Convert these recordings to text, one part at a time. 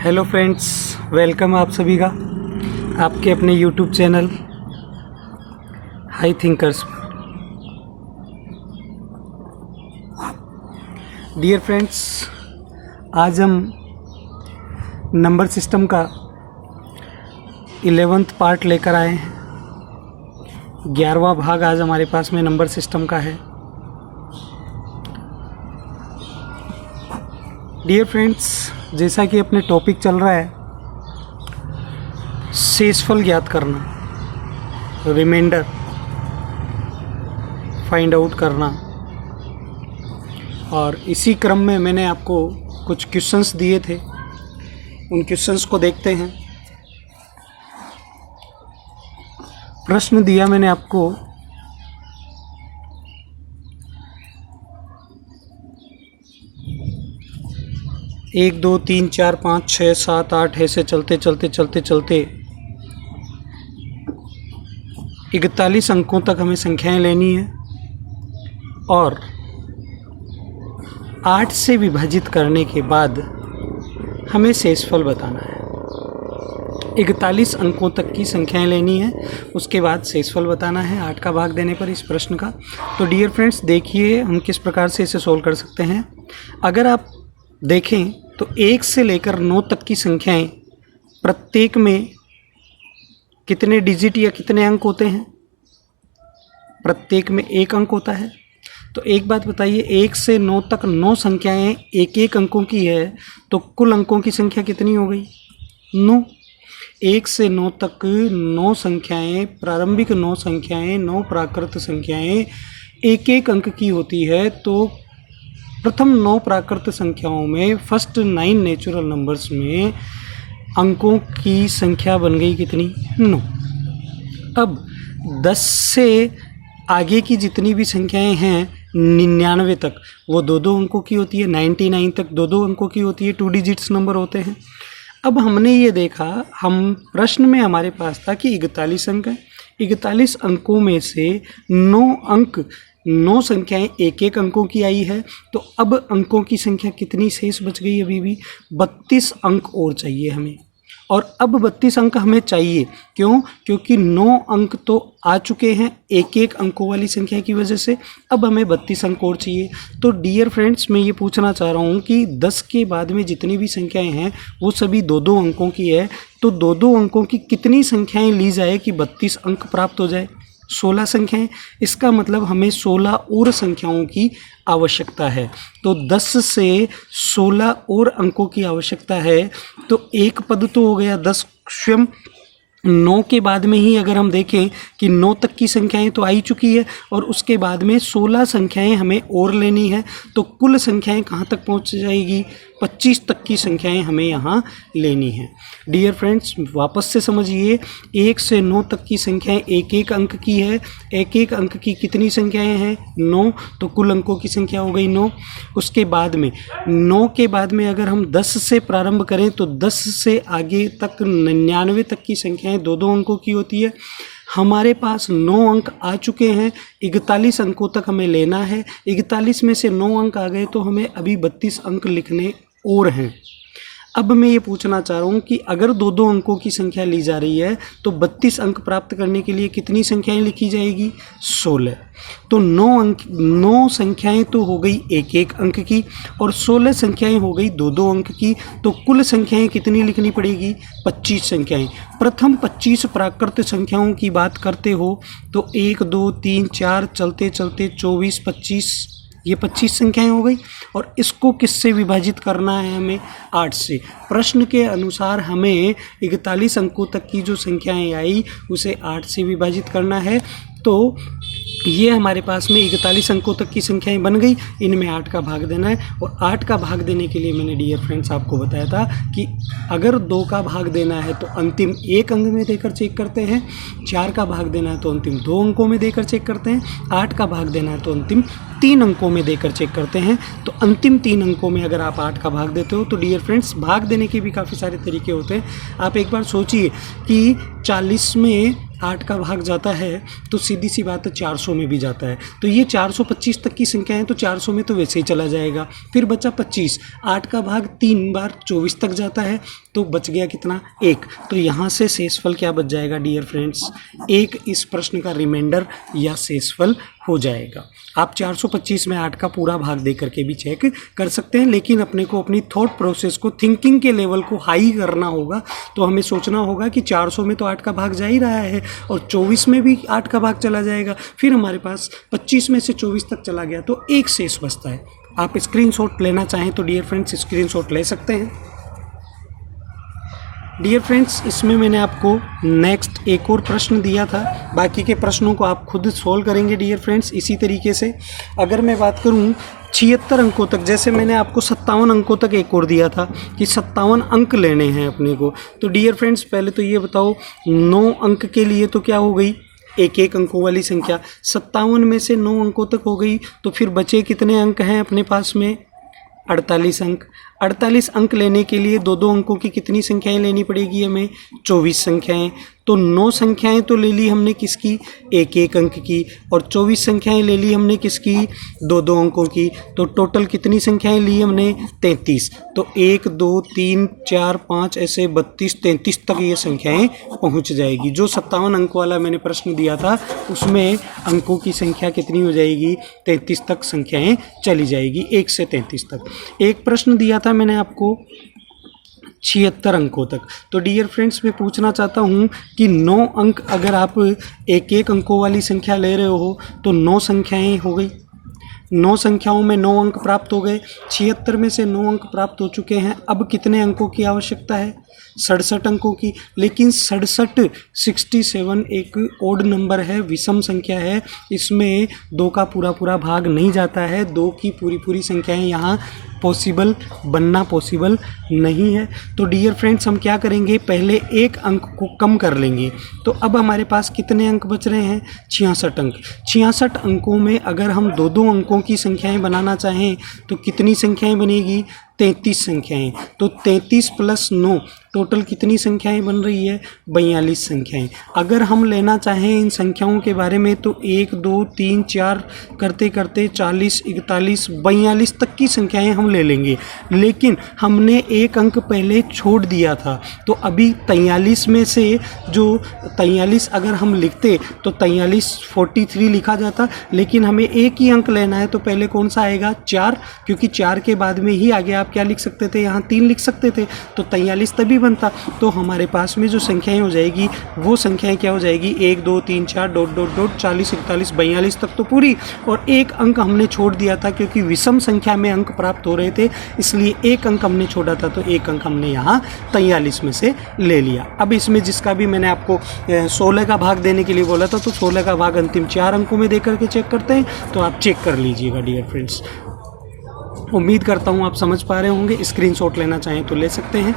Hello friends, welcome आप सभी का आपके अपने YouTube channel high thinkers. Dear friends, आज हम नंबर सिस्टम का 11th पार्ट लेकर आए हैं। 11वां भाग आज हमारे पास में नंबर सिस्टम का है। डियर फ्रेंड्स, जैसा कि अपने टॉपिक चल रहा है शेषफल ज्ञात करना, रिमाइंडर फाइंड आउट करना, और इसी क्रम में मैंने आपको कुछ क्वेश्चंस दिए थे। उन क्वेश्चंस को देखते हैं। प्रश्न दिया मैंने आपको 1 2 3 4 5 6 7 8 ऐसे चलते 41 अंकों तक हमें संख्याएं लेनी है और 8 से विभाजित करने के बाद हमें शेषफल बताना है। 41 अंकों तक की संख्याएं लेनी है, उसके बाद शेषफल बताना है 8 का भाग देने पर इस प्रश्न का। तो डियर फ्रेंड्स, देखिए हम किस प्रकार से इसे सोल्व कर सकते हैं। अगर आप देखें तो 1 से लेकर 9 तक की संख्याएं प्रत्येक में कितने डिजिट या कितने अंक होते हैं? प्रत्येक में 1 अंक होता है। तो एक बात बताइए, 1 से 9 तक 9 संख्याएं 1 अंकों की है, तो कुल अंकों की संख्या कितनी हो गई? 9। 1 से 9 तक 9 संख्याएं, प्रारंभिक 9 संख्याएं, 9 प्राकृत संख्याएं 1 अंक की होती है। तो प्रथम 9 प्राकृत संख्याओं में, फर्स्ट 9 नेचुरल नंबर्स में अंकों की संख्या बन गई कितनी? 9। अब 10 से आगे की जितनी भी संख्याएं हैं 99 तक, वो 2-2 अंकों की होती है। 99 तक 2-2 अंकों की होती है, 2 डिजिट्स नंबर होते हैं। अब हमने ये देखा, हम प्रश्न में हमारे पास था कि 41 अंक है। 41 अंकों में से 9 संख्याएं 1 अंकों की आई है। तो अब अंकों की संख्या कितनी शेष बच गई? अभी भी 32 अंक और चाहिए हमें। और अब 32 अंक हमें चाहिए क्यों? क्योंकि 9 अंक तो आ चुके हैं 1 अंकों वाली संख्या की वजह से। अब हमें 32 अंक और चाहिए। तो डियर फ्रेंड्स, मैं ये पूछना चाह रहा हूँ कि 10 के बाद में जितनी भी संख्याएं हैं वो सभी 2-2 अंकों की है। तो 2-2 अंकों की कितनी संख्याएं ली जाए कि 32 अंक प्राप्त हो जाए? 16 संख्याएं। इसका मतलब हमें 16 और संख्याओं की आवश्यकता है। तो 10 से 16 और अंकों की आवश्यकता है। तो एक पद तो हो गया 10 स्वयं। 9 के बाद में ही अगर हम देखें कि 9 तक की संख्याएं तो आई चुकी है और उसके बाद में 16 संख्याएं हमें और लेनी है। तो कुल संख्याएं कहाँ तक पहुँच जाएगी? 25 तक की संख्याएं हमें यहाँ लेनी है। डियर फ्रेंड्स, वापस से समझिए, 1 से 9 तक की संख्याएं 1 अंक की है। 1 अंक की कितनी संख्याएं हैं? 9। तो कुल अंकों की संख्या हो गई 9। उसके बाद में 9 के बाद में अगर हम 10 से प्रारंभ करें तो 10 से आगे तक 99 तक की संख्याएं 2-2 अंकों की होती है। हमारे पास 9 अंक आ चुके हैं, 41 अंकों तक हमें लेना है। 41 में से 9 अंक आ गए तो हमें अभी 32 अंक लिखने और हैं। अब मैं ये पूछना चाह रहा हूँ कि अगर 2-2 अंकों की संख्या ली जा रही है तो 32 अंक प्राप्त करने के लिए कितनी संख्याएं लिखी जाएगी? 16। तो 9 संख्याएं तो हो गई 1 अंक की और 16 संख्याएं हो गई 2-2 अंक की। तो कुल संख्याएं कितनी लिखनी पड़ेगी? 25 संख्याएं। प्रथम 25 प्राकृत संख्याओं की बात करते हो तो 1 2 3 4 चलते 24 25, ये 25 संख्याएं हो गई। और इसको किससे विभाजित करना है? हमें 8 से। प्रश्न के अनुसार हमें 41 अंकों तक की जो संख्याएं आई उसे 8 से विभाजित करना है। तो ये हमारे पास में 41 अंकों तक की संख्याएं बन गई, इनमें 8 का भाग देना है। और 8 का भाग देने के लिए मैंने डियर फ्रेंड्स आपको बताया था कि अगर 2 का भाग देना है तो अंतिम 1 अंक में देकर चेक करते हैं, 4 का भाग देना है तो अंतिम 2 अंकों में देकर चेक करते हैं, 8 का भाग देना है तो अंतिम 3 अंकों में देकर चेक करते हैं। तो अंतिम 3 अंकों में अगर आप 8 का भाग देते हो तो डियर फ्रेंड्स, भाग देने के भी काफ़ी सारे तरीके होते हैं। आप एक बार सोचिए कि 40 में 8 का भाग जाता है तो सीधी सी बात है 400 में भी जाता है, तो ये 425 तक की संख्या है तो 400 में तो वैसे ही चला जाएगा। फिर बचा 25, 8 का भाग 3 बार 24 तक जाता है तो बच गया कितना, 1। तो यहाँ से शेषफल क्या बच जाएगा डियर फ्रेंड्स, 1 इस प्रश्न का रिमाइंडर या शेषफल हो जाएगा। आप 425 में 8 का पूरा भाग दे करके भी चेक कर सकते हैं, लेकिन अपने को अपनी थॉट प्रोसेस को, थिंकिंग के लेवल को हाई करना होगा। तो हमें सोचना होगा कि 400 में तो 8 का भाग जा ही रहा है और 24 में भी 8 का भाग चला जाएगा, फिर हमारे पास 25 में से 24 तक चला गया तो 1 शेष बचता है। आप स्क्रीनशॉट लेना चाहें तो डियर फ्रेंड्स स्क्रीनशॉट ले सकते हैं। डियर फ्रेंड्स, इसमें मैंने आपको नेक्स्ट एक और प्रश्न दिया था, बाकी के प्रश्नों को आप खुद सॉल्व करेंगे डियर फ्रेंड्स। इसी तरीके से अगर मैं बात करूं 76 अंकों तक, जैसे मैंने आपको 57 अंकों तक एक और दिया था कि 57 अंक लेने हैं अपने को, तो डियर फ्रेंड्स पहले तो ये बताओ 9 अंक के लिए तो क्या हो गई, एक अंकों वाली संख्या। 57 में से 9 अंकों तक हो गई तो फिर बचे कितने अंक हैं अपने पास में, 48 अंक। 48 अंक लेने के लिए 2 अंकों की कितनी संख्याएं लेनी पड़ेगी हमें, 24 संख्याएं। तो 9 संख्याएं तो ले ली हमने किसकी, 1 अंक की, और 24 संख्याएं ले ली हमने किसकी, 2 अंकों की। तो टोटल कितनी संख्याएं ली हमने, 33। तो 1 2 3 4 5 ऐसे 32 33 तक ये संख्याएं पहुंच जाएगी। जो 57 अंक वाला मैंने प्रश्न दिया था उसमें अंकों की संख्या कितनी हो जाएगी, 33 तक संख्याएं चली जाएगी, 1 से 33 तक। एक प्रश्न दिया था मैंने आपको 76 अंकों तक। तो डियर फ्रेंड्स मैं पूछना चाहता हूँ कि 9 अंक अगर आप 1 अंकों वाली संख्या ले रहे हो तो 9 संख्याएं हो गई, 9 संख्याओं में 9 अंक प्राप्त हो गए। 76 में से 9 अंक प्राप्त हो चुके हैं। अब कितने अंकों की आवश्यकता है, 67 अंकों की। लेकिन 67 एक ओड नंबर है, विषम संख्या है, इसमें 2 का पूरा भाग नहीं जाता है, 2 की पूरी संख्याएं यहाँ पॉसिबल बनना पॉसिबल नहीं है। तो डियर फ्रेंड्स हम क्या करेंगे, पहले 1 अंक को कम कर लेंगे। तो अब हमारे पास कितने अंक बच रहे हैं, 66 अंक। 66 अंकों में अगर हम 2 अंकों की संख्याएं बनाना चाहें तो कितनी संख्याएं बनेगी, 33 संख्याएं। तो 33 प्लस 9 टोटल कितनी संख्याएं बन रही है, 42 संख्याएं। अगर हम लेना चाहें इन संख्याओं के बारे में तो 1 2 3 4 करते करते 40 41 42 तक की संख्याएं हम ले लेंगे। लेकिन हमने 1 अंक पहले छोड़ दिया था, तो अभी 43 में से जो 43 अगर हम लिखते तो 43 लिखा जाता, लेकिन हमें 1 ही अंक लेना है तो पहले कौन सा आएगा, 4, क्योंकि 4 के बाद में ही आगे आप क्या लिख सकते थे, यहाँ 3 लिख सकते थे, तो 43 तभी बनता। तो हमारे पास में जो संख्याएं हो जाएगी वो संख्याएं क्या हो जाएगी, 1 2 3 4 डॉट डॉट डॉट 40 41 42 तक तो पूरी, और 1 अंक हमने छोड़ दिया था क्योंकि विषम संख्या में अंक प्राप्त हो रहे थे, इसलिए 1 अंक हमने छोड़ा था, तो 1 अंक हमने यहाँ 43 में से ले लिया। अब इसमें जिसका भी मैंने आपको 16 का भाग देने के लिए बोला था, तो 16 का भाग अंतिम 4 अंकों में दे करके चेक करते हैं, तो आप चेक कर लीजिएगा डियर फ्रेंड्स। उम्मीद करता हूँ आप समझ पा रहे होंगे। स्क्रीनशॉट लेना चाहें तो ले सकते हैं,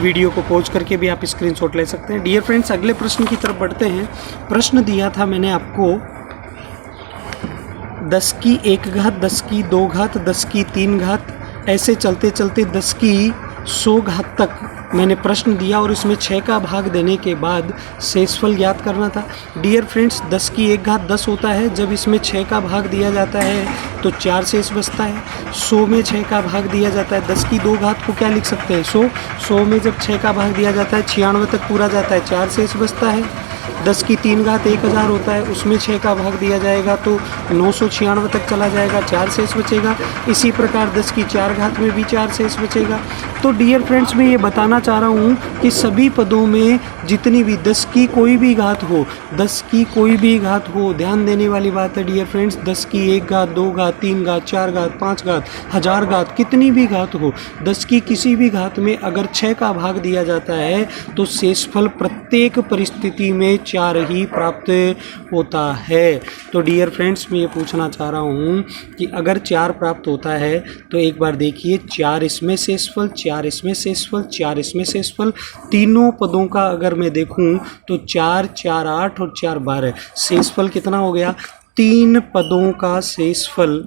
वीडियो को पॉज करके भी आप स्क्रीनशॉट ले सकते हैं। डियर फ्रेंड्स अगले प्रश्न की तरफ बढ़ते हैं। प्रश्न दिया था मैंने आपको 10 की 1 घात, 10 की 2 घात, 10 की 3 घात, ऐसे चलते चलते 10 की 100 घात तक मैंने प्रश्न दिया और इसमें 6 का भाग देने के बाद शेषफल ज्ञात करना था। डियर फ्रेंड्स 10 की 1 घात 10 होता है, जब इसमें 6 का भाग दिया जाता है तो 4 शेष बचता है। 100 में 6 का भाग दिया जाता है, 10 की 2 घात को क्या लिख सकते हैं, 100 में जब 6 का भाग दिया जाता है 96 तक पूरा जाता है, 4 शेष बचता है। 10 की 3 घात 1000 होता है, उसमें 6 का भाग दिया जाएगा तो 996 तक चला जाएगा, 4 शेष बचेगा। इसी प्रकार 10 की 4 घात में भी 4 शेष बचेगा। तो डियर फ्रेंड्स मैं ये बताना चाह रहा हूँ कि सभी पदों में जितनी भी 10 की कोई भी घात हो, 10 की कोई भी घात हो, ध्यान देने वाली बात है डियर फ्रेंड्स, 10 की 1 घात 2 घात 3 घात 4 घात 5 घात 1000 घात कितनी भी घात हो, 10 की किसी भी घात में अगर 6 का भाग दिया जाता है तो शेषफल प्रत्येक परिस्थिति में 4 ही प्राप्त होता है। तो डियर फ्रेंड्स मैं ये पूछना चाह रहा हूँ कि अगर 4 प्राप्त होता है तो एक बार देखिए, 4 इसमें शेषफल, 4 इसमें शेषफल, 4 इसमें शेषफल, तीनों पदों का अगर मैं देखूं तो 4 4 8 और 4 12, शेषफल कितना हो गया, 3 पदों का शेषफल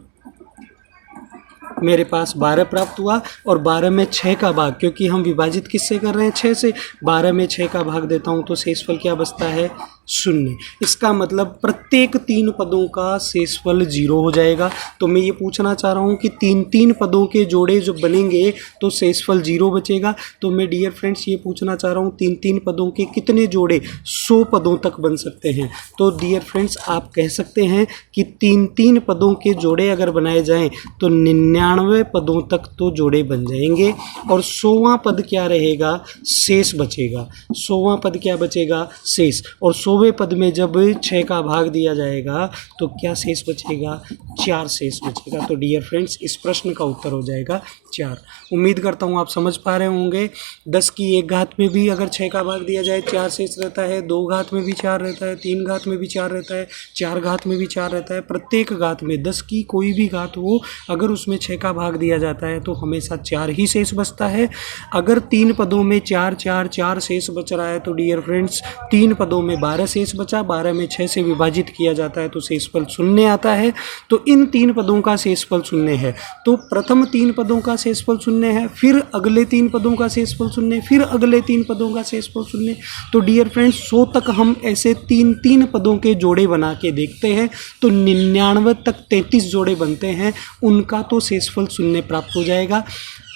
मेरे पास 12 प्राप्त हुआ। और 12 में 6 का भाग, क्योंकि हम विभाजित किससे कर रहे हैं, 6 से, 12 में 6 का भाग देता हूं तो शेषफल क्या बचता है, शून्य। इसका मतलब प्रत्येक 3 पदों का शेषफल 0 हो जाएगा। तो मैं ये पूछना चाह रहा हूँ कि 3 पदों के जोड़े जो बनेंगे तो शेषफल 0 बचेगा। तो मैं डियर फ्रेंड्स ये पूछना चाह रहा हूँ 3 पदों के कितने जोड़े 100 पदों तक बन सकते हैं। तो डियर फ्रेंड्स आप कह सकते हैं कि 3 पदों के जोड़े अगर बनाए जाएं तो 99 पदों तक तो जोड़े बन जाएंगे और 100वां पद क्या रहेगा, शेष बचेगा। 100वां पद क्या बचेगा, शेष। और 100वें पद में जब 6 का भाग दिया जाएगा तो क्या शेष बचेगा, 4 शेष बचेगा। तो डियर फ्रेंड्स इस प्रश्न का उत्तर हो जाएगा 4। उम्मीद करता हूँ आप समझ पा रहे होंगे। 10 की 1 घात में भी अगर 6 का भाग दिया जाए 4 शेष रहता है, 2 घात में भी 4 रहता है, 3 घात में भी 4 रहता है, 4 घात में भी 4 रहता है। प्रत्येक घात में 10 की कोई भी घात हो अगर उसमें 6 का भाग दिया जाता है तो हमेशा 4 ही शेष बचता है। अगर 3 पदों में 4 4 4 शेष बच रहा है तो डियर फ्रेंड्स 3 पदों में 12 शेष बचा, 12 में 6 से विभाजित किया जाता है तो शेषफल 0 आता है। तो इन 3 पदों का शेषफल 0 है। तो प्रथम 3 पदों का शेषफल 0 है, फिर अगले 3 पदों का शेषफल 0, फिर अगले 3 पदों का शेषफल 0। तो डियर फ्रेंड्स 100 तक हम ऐसे 3 पदों के जोड़े बना के देखते हैं तो 99 तक 33 जोड़े बनते हैं, उनका तो शेषफल 0 प्राप्त हो जाएगा।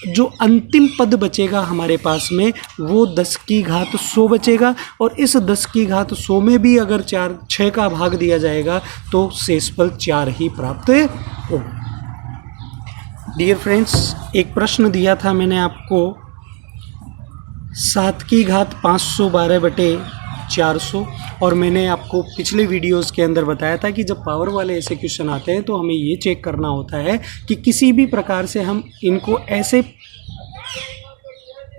जो अंतिम पद बचेगा हमारे पास में वो 10 की घात 100 बचेगा और इस 10 की घात 100 में भी अगर 6 का भाग दिया जाएगा तो शेषफल 4 ही प्राप्त होगा। डियर फ्रेंड्स एक प्रश्न दिया था मैंने आपको 7 की घात 512 बटे 400 और मैंने आपको पिछले वीडियोस के अंदर बताया था कि जब पावर वाले ऐसे क्वेश्चन आते हैं तो हमें ये चेक करना होता है कि किसी भी प्रकार से हम इनको ऐसे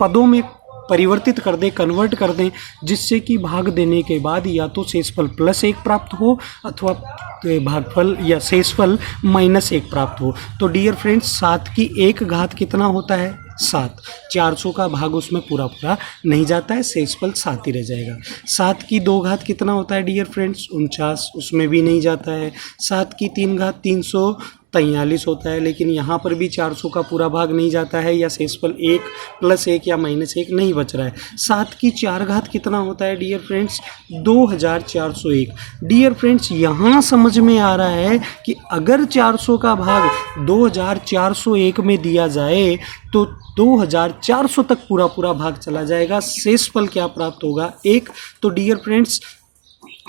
पदों में परिवर्तित कर दें, कन्वर्ट कर दें जिससे कि भाग देने के बाद या तो शेषफल +1 प्राप्त हो अथवा भागफल या शेषफल -1 प्राप्त हो। तो डियर फ्रेंड्स 7 की 1 घात कितना होता है, 7। 400 का भाग उसमें पूरा नहीं जाता है, शेषफल 7 ही रह जाएगा। 7 की 2 घात कितना होता है डियर फ्रेंड्स, 49, उसमें भी नहीं जाता है। 7 की 3 घात 343 होता है, लेकिन यहाँ पर भी 400 का पूरा भाग नहीं जाता है या शेषफल 1 +1 या -1 नहीं बच रहा है। 7 की 4 घात कितना होता है डियर फ्रेंड्स, 2401। डियर फ्रेंड्स यहाँ समझ में आ रहा है कि अगर 400 का भाग 2401 में दिया जाए तो 2400 तक पूरा भाग चला जाएगा, शेषफल क्या प्राप्त होगा, 1। तो डियर फ्रेंड्स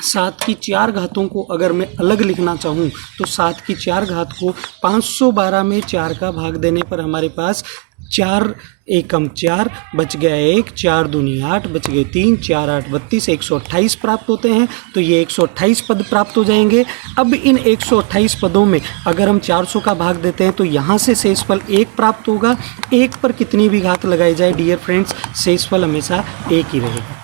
7 की 4 घातों को अगर मैं अलग लिखना चाहूँ तो 7 की 4 घात को 512 में 4 का भाग देने पर हमारे पास 4 एकम 4 बच गया 1, 4 दूनी 8 बच गए 3, 4 8 32, 128 प्राप्त होते हैं। तो ये 128 पद प्राप्त हो जाएंगे। अब इन 128 पदों में अगर हम 400 का भाग देते हैं तो यहाँ से शेषफल 1 प्राप्त होगा। 1 पर कितनी भी घात लगाई जाए डियर फ्रेंड्स शेषफल हमेशा 1 ही रहेगा।